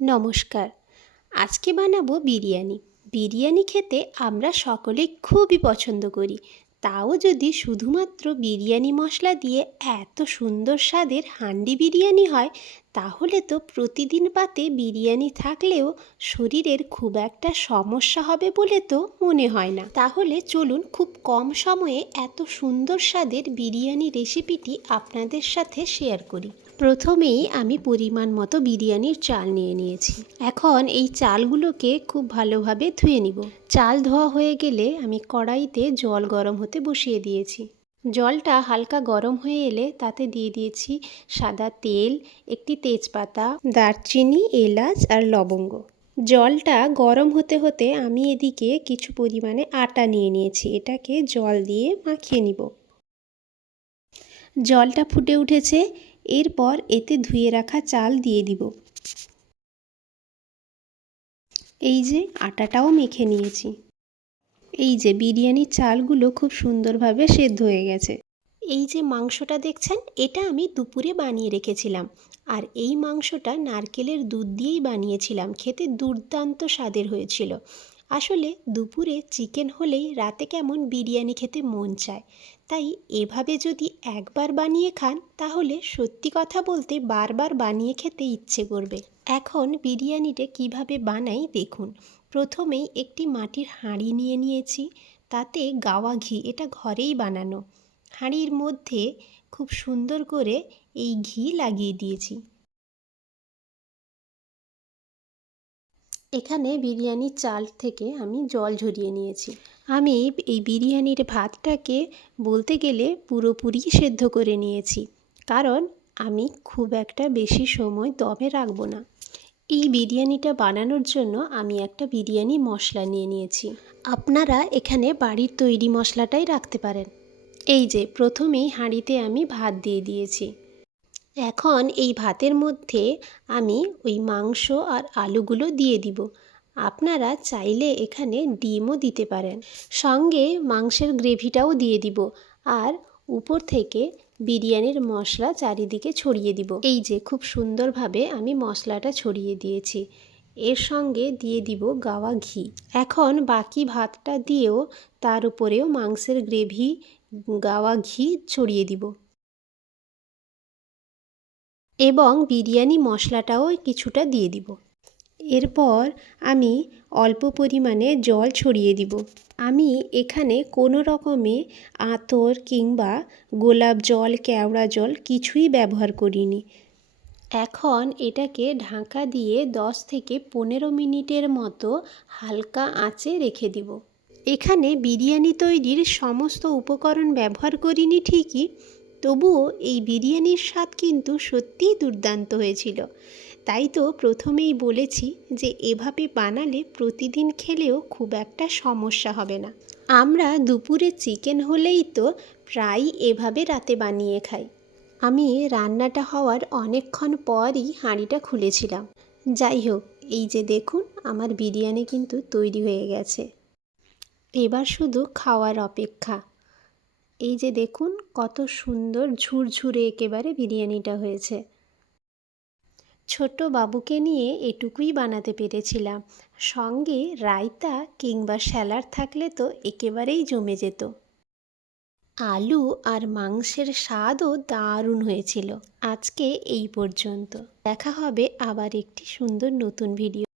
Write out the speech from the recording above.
নমস্কার। আজকে বানাবো বিরিয়ানি। বিরিয়ানি খেতে আমরা সকলেই খুবই পছন্দ করি। তাও যদি শুধুমাত্র বিরিয়ানি মশলা দিয়ে এত সুন্দর স্বাদের হান্ডি বিরিয়ানি হয়, তাহলে তো প্রতিদিন পাতে বিরিয়ানি থাকলেও শরীরের খুব একটা সমস্যা হবে বলে তো মনে হয় না। তাহলে চলুন খুব কম সময়ে এত সুন্দর স্বাদের বিরিয়ানি রেসিপিটি আপনাদের সাথে শেয়ার করি। প্রথমেই আমি পরিমাণ মতো বিরিয়ানির চাল নিয়ে নিয়েছি। এখন এই চালগুলোকে খুব ভালোভাবে ধুয়ে নিব। চাল ধোয়া হয়ে গেলে আমি কড়াইতে জল গরম হতে বসিয়ে দিয়েছি। জলটা হালকা গরম হয়ে এলে তাতে দিয়ে দিয়েছি সাদা তেল, একটি তেজপাতা, দারচিনি, এলাচ আর লবঙ্গ। জলটা গরম হতে হতে আমি এদিকে কিছু পরিমাণে আটা নিয়ে নিয়েছি। এটাকে জল দিয়ে মাখিয়ে নিব। জলটা ফুটে উঠেছে, এরপর এতে ধুয়ে রাখা চাল দিয়ে দিব। এই যে আটাটাও মেখে নিয়েছি। এই যে বিরিয়ানির চালগুলো খুব সুন্দরভাবে সেদ্ধ হয়ে গেছে। এই যে মাংসটা দেখছেন, এটা আমি দুপুরে বানিয়ে রেখেছিলাম। আর এই মাংসটা নারকেলের দুধ দিয়েই বানিয়েছিলাম। খেতে দুর্দান্ত স্বাদের হয়েছিল। আসলে দুপুরে চিকেন হলেই রাতে কেমন বিরিয়ানি খেতে মন চায়। তাই এভাবে যদি একবার বানিয়ে খান, তাহলে সত্যি কথা বলতে বারবার বানিয়ে খেতে ইচ্ছে করবে। এখন বিরিয়ানিটা কিভাবে বানাই দেখুন। প্রথমেই একটি মাটির হাঁড়ি নিয়ে নিয়েছি। তাতে গাওয়া ঘি, এটা ঘরেই বানানো। হাঁড়ির মধ্যে খুব সুন্দর করে এই ঘি লাগিয়ে দিয়েছি। এখানে বিরিয়ানির চাল থেকে আমি জল ঝরিয়ে নিয়েছি। আমি এই বিরিয়ানির ভাতটাকে বলতে গেলে পুরোপুরি সেদ্ধ করে নিয়েছি, কারণ আমি খুব একটা বেশি সময় দমে রাখবো না। এই বিরিয়ানিটা বানানোর জন্য আমি একটা বিরিয়ানি মশলা নিয়ে নিয়েছি। আপনারা এখানে বাড়ির তৈরি মশলাটাই রাখতে পারেন। এই যে প্রথমেই হাঁড়িতে আমি ভাত দিয়ে দিয়েছি। এখন এই ভাতের মধ্যে আমি ওই মাংস আর আলুগুলো দিয়ে দিব। আপনারা চাইলে এখানে ডিমও দিতে পারেন। সঙ্গে মাংসের গ্রেভিটাও দিয়ে দিব। আর উপর থেকে বিরিয়ানির মশলা চারিদিকে ছড়িয়ে দিব। এই যে খুব সুন্দরভাবে আমি মশলাটা ছড়িয়ে দিয়েছি। এর সঙ্গে দিয়ে দিব গাওয়া ঘি। এখন বাকি ভাতটা দিয়েও তার উপরেও মাংসের গ্রেভি, গাওয়া ঘি ছড়িয়ে দিব। এবং বিরিয়ানি মশলাটাও কিছুটা দিয়ে দিব। এরপর আমি অল্প পরিমাণে জল ছড়িয়ে দিব। আমি এখানে কোনো রকমে আতর কিংবা গোলাপ জল, কেওড়া জল কিছুই ব্যবহার করিনি। এখন এটাকে ঢাকা দিয়ে 10 থেকে 15 মিনিটের মতো হালকা আঁচে রেখে দিব। এখানে বিরিয়ানি তৈরির সমস্ত উপকরণ ব্যবহার করিনি ঠিকই, তবুও এই বিরিয়ানির স্বাদ কিন্তু সত্যিই দুর্দান্ত হয়েছিল। তাই তো প্রথমেই বলেছি যে এভাবে বানালে প্রতিদিন খেলেও খুব একটা সমস্যা হবে না। আমরা দুপুরে চিকেন হলেই তো প্রায় এভাবে রাতে বানিয়ে খাই। আমি রান্নাটা হওয়ার অনেকক্ষণ পরই হাঁড়িটা খুলেছিলাম। যাই হোক, এই যে দেখুন আমার বিরিয়ানি কিন্তু তৈরি হয়ে গেছে। এবার শুধু খাওয়ার অপেক্ষা। এই যে দেখুন কত সুন্দর ঝুরঝুরে একেবারে বিরিয়ানিটা হয়েছে। ছোট বাবুকে নিয়ে এটুকুই বানাতে পেরেছিলাম। সঙ্গে রায়তা কিংবা স্যালাড থাকলে তো একেবারেই জমে যেত। আলু আর মাংসের স্বাদও দারুণ হয়েছিল। আজকে এই পর্যন্ত। দেখা হবে আবার একটি সুন্দর নতুন ভিডিও।